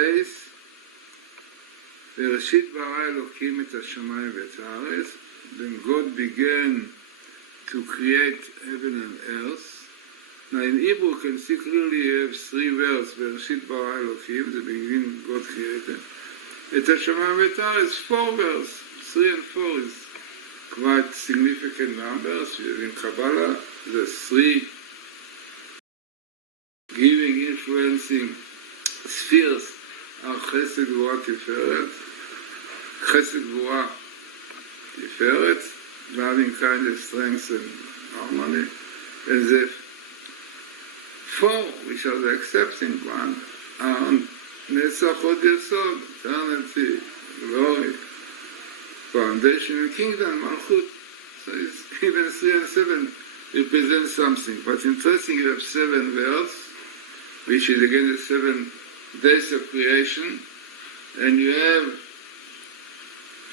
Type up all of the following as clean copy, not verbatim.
says, "Bereshit bara Elokim et hashamayim v'et haaretz." When God began to create heaven and earth. Now in Hebrew you can see clearly you have three words. Bereshit bara Elokim, the beginning God created. Et hashamayim v'et haaretz, four words. 3 and 4 is quite significant numbers. We have in Kabbalah the three giving, influencing spheres are Chesed, Gvura, Tiferet. Chesed, Gvura, Tiferet, loving kindness, strength and harmony. And the four, which are the accepting one, are Netzach Hod Yesod, eternity, glory, foundation and kingdom, Malchut. So it's even 3 and 7 represent something. But interesting, you have 7 words, which is again the 7 days of creation, and you have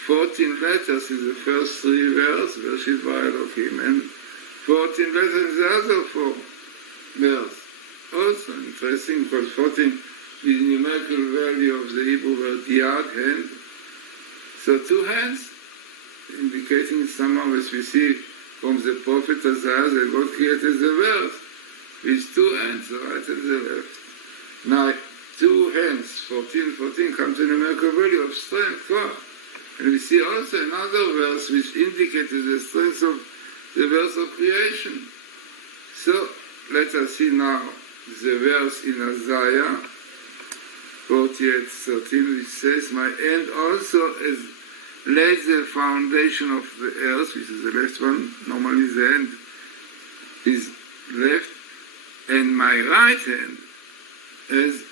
14 letters in the first 3 words, Bereshit bara Elokim, and 14 letters in the other 4 words. Also interesting, because 14 is the numerical value of the Hebrew word yad, hand. So 2 hands, indicating somehow, as we see from the prophet Isaiah, that God created the world with 2 hands, the right and the left. Now, 2 hands, 14 comes the numerical value of strength, God. And we see also another verse which indicates the strength of the verse of creation. So, let us see now the verse in Isaiah 48:13, which says, "My hand also has laid the foundation of the earth," which is the left one, normally the hand is left, "and my right hand has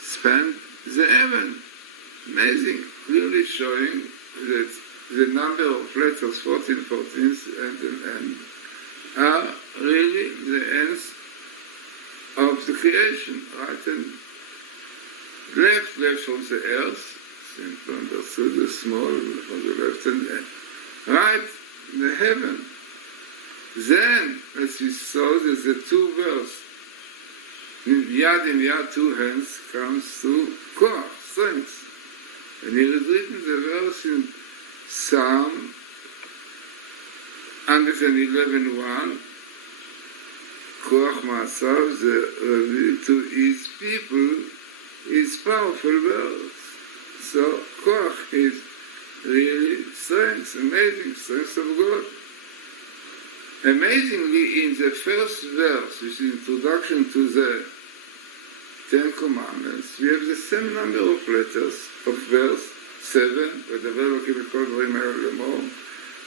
spanned the heaven." Amazing, clearly showing that the number of letters 14 and are really the ends of the creation, right and left from the earth, simple understood, the small from the left and right, the heaven. Then, as we saw, there's the 2 words. Yad in yad, 2 hands, comes to koach, strength. And here is written the verse in Psalm 111:1, Koach Ma'asav, the revealed to his people, his powerful words. So Koach is really strength, amazing strength of God. Amazingly, in the first verse, which is introduction to the 10 Commandments, we have the same number of letters of verse 7,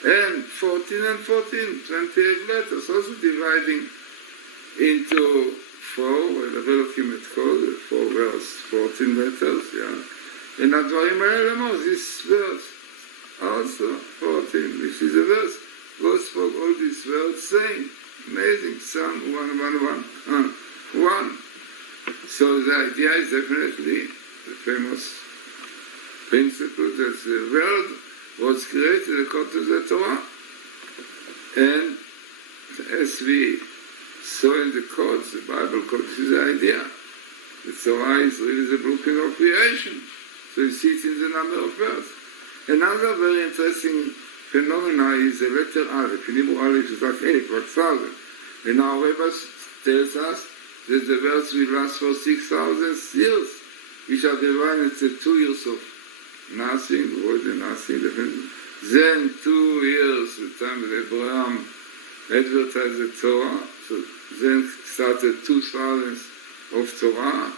and 14 and 14, 28 letters, also dividing into 4, the 4 verse, 14 letters, yeah. And Advarim Ha'elamot, this verse, also 14, which is a verse. God spoke all these words saying, amazing, Psalm 1. So the idea is definitely the famous principle that the world was created according to the Torah. And as we saw in the codes, the Bible codes is the idea. The Torah is really the blueprint of creation. So you see it in the number of words. Another very interesting phenomena is the letter Aleph. In Hebrew, Aleph is like 8, but 1,000. And our rabbis tells us that the verse will last for 6,000 years, which are divided into 2 years of nothing, void and nothing. Then 2 years, the time that Abraham advertised the Torah. So then started 2,000 of Torah,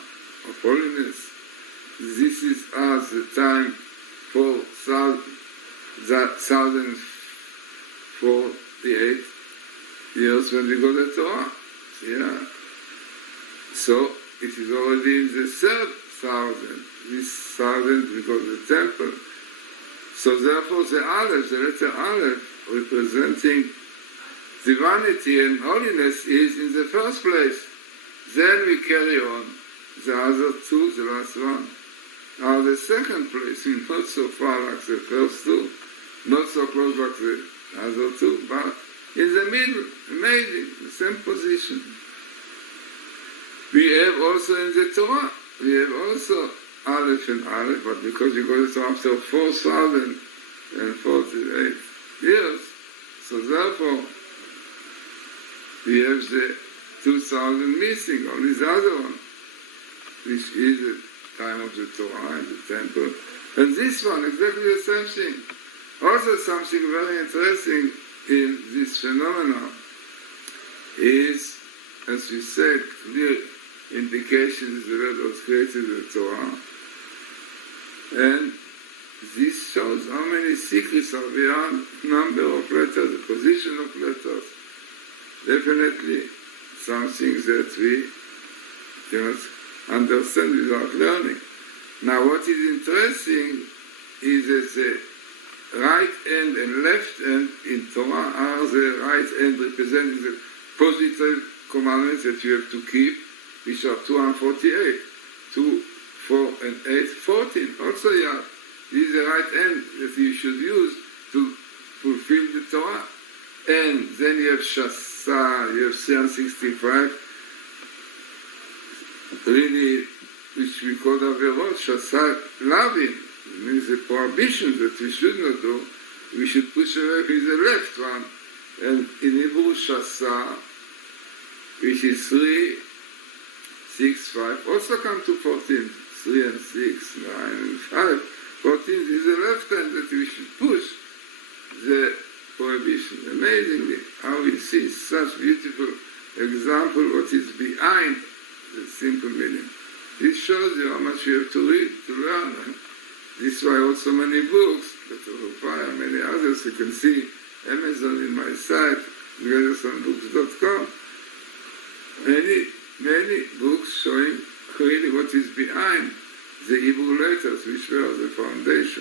of holiness. This is as the time for 1,048 years when we got the Torah. Yeah. So it is already in the 3,000. This 1,000 we got the temple. So therefore the Aleph, the letter Aleph, representing divinity and holiness, is in the first place. Then we carry on. The other 2, the last one, are the second place, not so far like the first 2, not so close like the other 2, but in the middle, amazing, the same position. We have also in the Torah, we have also Aleph and Aleph, but because we got it after 4,048 years, so therefore we have the 2,000 missing, only the other one, which is the time of the Torah and the temple. And this one, exactly the same thing. Also something very interesting in this phenomenon is, as we said, clear indications the word was created in the Torah. And this shows how many secrets are beyond number of letters, the position of letters. Definitely some things that we cannot understand without learning. Now what is interesting is that the right hand and left hand in Torah are the right hand representing the positive commandments that you have to keep, which are 248, 2, 4, and 8, 14. Also, yeah, this is the right hand that you should use to fulfill the Torah. And then you have Shasa, you have 365, really, which we call Averot, Shasa Lavin. It means the prohibitions that we should not do, we should push away with the left one. And in Hebrew, Shasa, which is 3, 6, 5, also come to 14, 3 and 6, 9 and 5. 14 is the left hand that we should push the prohibition. Amazingly, how we see such beautiful example what is behind the simple meaning. This shows you how much you have to read, to learn. This is why also many books, that require many others. You can see Amazon in my site, GlazersonBooks.com. Many books showing really what is behind the Hebrew letters, which were the foundation